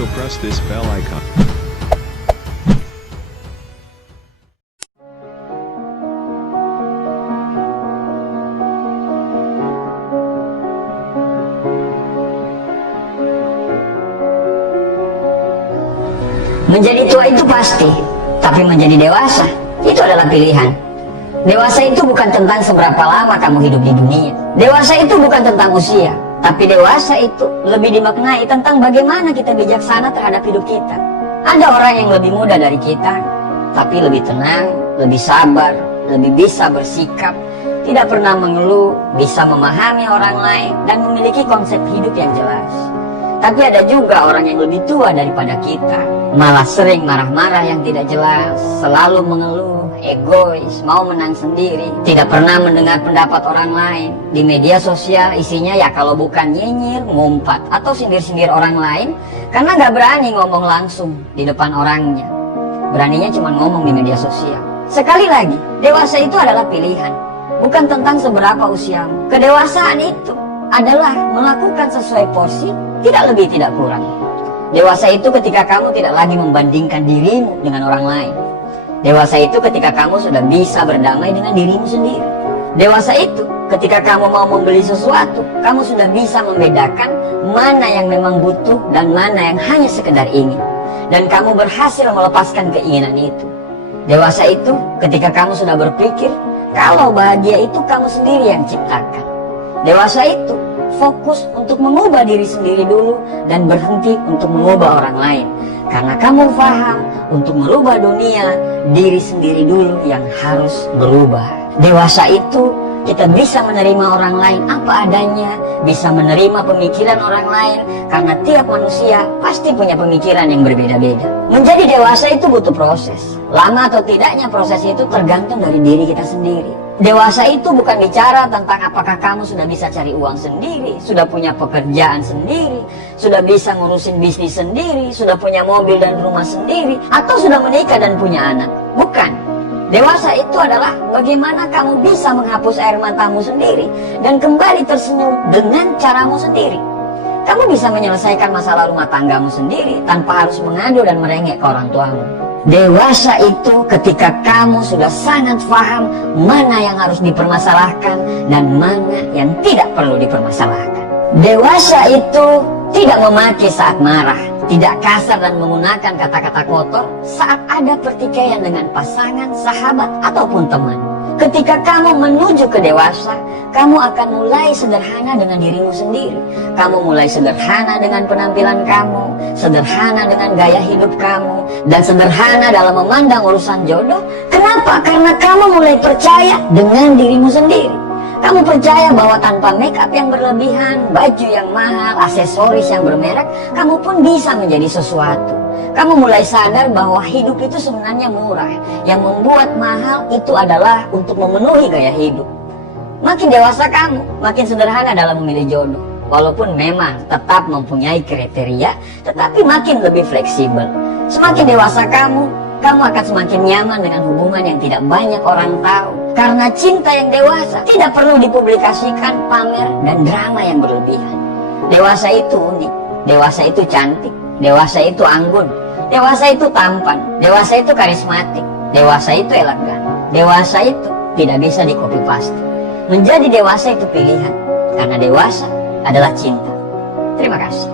Also press this bell icon. Menjadi tua itu pasti, tapi menjadi dewasa itu adalah pilihan. Dewasa itu bukan tentang seberapa lama kamu hidup di dunia. Dewasa itu bukan tentang usia, tapi dewasa itu lebih dimaknai tentang bagaimana kita bijaksana terhadap hidup kita. Ada orang yang lebih muda dari kita, tapi lebih tenang, lebih sabar, lebih bisa bersikap, tidak pernah mengeluh, bisa memahami orang lain, dan memiliki konsep hidup yang jelas. Tapi ada juga orang yang lebih tua daripada kita, malah sering marah-marah yang tidak jelas, selalu mengeluh, egois, mau menang sendiri, tidak pernah mendengar pendapat orang lain. Di media sosial isinya ya kalau bukan nyinyir, ngumpat, atau sindir-sindir orang lain, karena gak berani ngomong langsung di depan orangnya. Beraninya cuma ngomong di media sosial. Sekali lagi, dewasa itu adalah pilihan, bukan tentang seberapa usiamu. Kedewasaan itu adalah melakukan sesuai porsi, tidak lebih tidak kurang. Dewasa itu ketika kamu tidak lagi membandingkan dirimu dengan orang lain. Dewasa itu ketika kamu sudah bisa berdamai dengan dirimu sendiri. Dewasa itu ketika kamu mau membeli sesuatu, kamu sudah bisa membedakan mana yang memang butuh dan mana yang hanya sekedar ingin. Dan kamu berhasil melepaskan keinginan itu. Dewasa itu ketika kamu sudah berpikir kalau bahagia itu kamu sendiri yang ciptakan. Dewasa itu fokus untuk mengubah diri sendiri dulu dan berhenti untuk mengubah orang lain. Karena kamu paham untuk merubah dunia, diri sendiri dulu yang harus berubah. Dewasa itu kita bisa menerima orang lain apa adanya, bisa menerima pemikiran orang lain, karena tiap manusia pasti punya pemikiran yang berbeda-beda. Menjadi dewasa itu butuh proses. Lama atau tidaknya proses itu tergantung dari diri kita sendiri. Dewasa itu bukan bicara tentang apakah kamu sudah bisa cari uang sendiri, sudah punya pekerjaan sendiri, sudah bisa ngurusin bisnis sendiri, sudah punya mobil dan rumah sendiri, atau sudah menikah dan punya anak. Bukan. Dewasa itu adalah bagaimana kamu bisa menghapus air matamu sendiri dan kembali tersenyum dengan caramu sendiri. Kamu bisa menyelesaikan masalah rumah tanggamu sendiri tanpa harus mengadu dan merengek ke orang tuamu. Dewasa itu ketika kamu sudah sangat paham mana yang harus dipermasalahkan dan mana yang tidak perlu dipermasalahkan. Dewasa itu tidak memaki saat marah, tidak kasar dan menggunakan kata-kata kotor saat ada pertikaian dengan pasangan, sahabat, ataupun teman. Ketika kamu menuju ke dewasa, kamu akan mulai sederhana dengan dirimu sendiri. Kamu mulai sederhana dengan penampilan kamu, sederhana dengan gaya hidup kamu, dan sederhana dalam memandang urusan jodoh. Kenapa? Karena kamu mulai percaya dengan dirimu sendiri. Kamu percaya bahwa tanpa make up yang berlebihan, baju yang mahal, aksesoris yang bermerek, kamu pun bisa menjadi sesuatu. Kamu mulai sadar bahwa hidup itu sebenarnya murah. Yang membuat mahal itu adalah untuk memenuhi gaya hidup. Makin dewasa kamu, makin sederhana dalam memilih jodoh. Walaupun memang tetap mempunyai kriteria, tetapi makin lebih fleksibel. Semakin dewasa kamu akan semakin nyaman dengan hubungan yang tidak banyak orang tahu. Karena cinta yang dewasa tidak perlu dipublikasikan, pamer, dan drama yang berlebihan. Dewasa itu unik, dewasa itu cantik, dewasa itu anggun, dewasa itu tampan, dewasa itu karismatik, dewasa itu elegan, dewasa itu tidak bisa di copy paste. Menjadi dewasa itu pilihan, karena dewasa adalah cinta. Terima kasih.